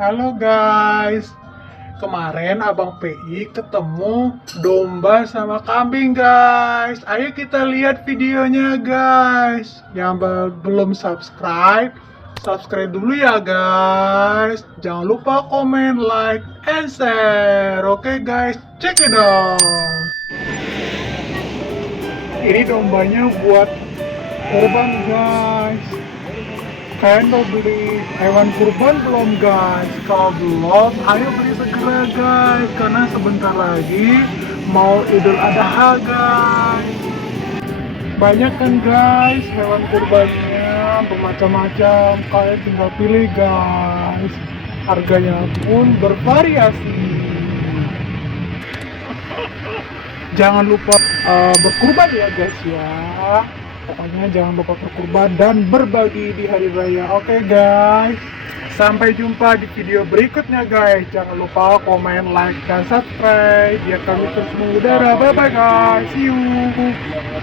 Halo guys, kemarin Abang PI ketemu domba sama kambing guys. Ayo kita lihat videonya guys. Yang belum subscribe, subscribe dulu ya guys. Jangan lupa komen, like, and share. Oke guys, check it out. Ini dombanya buat kurban guys. Kalian mau beli hewan kurban belum guys? Kalau belum, ayo beli segera guys, karena sebentar lagi mau Idul Adha guys. Banyak kan guys hewan kurbannya, bermacam-macam. Kalian tinggal pilih guys. Harganya pun bervariasi. Jangan lupa berkurban ya guys ya. Pokoknya jangan lupa berkurban dan berbagi di hari raya. Oke guys, sampai jumpa di video berikutnya guys. Jangan lupa komen, like, dan subscribe biar kami terus mengudara. Bye bye guys, see you.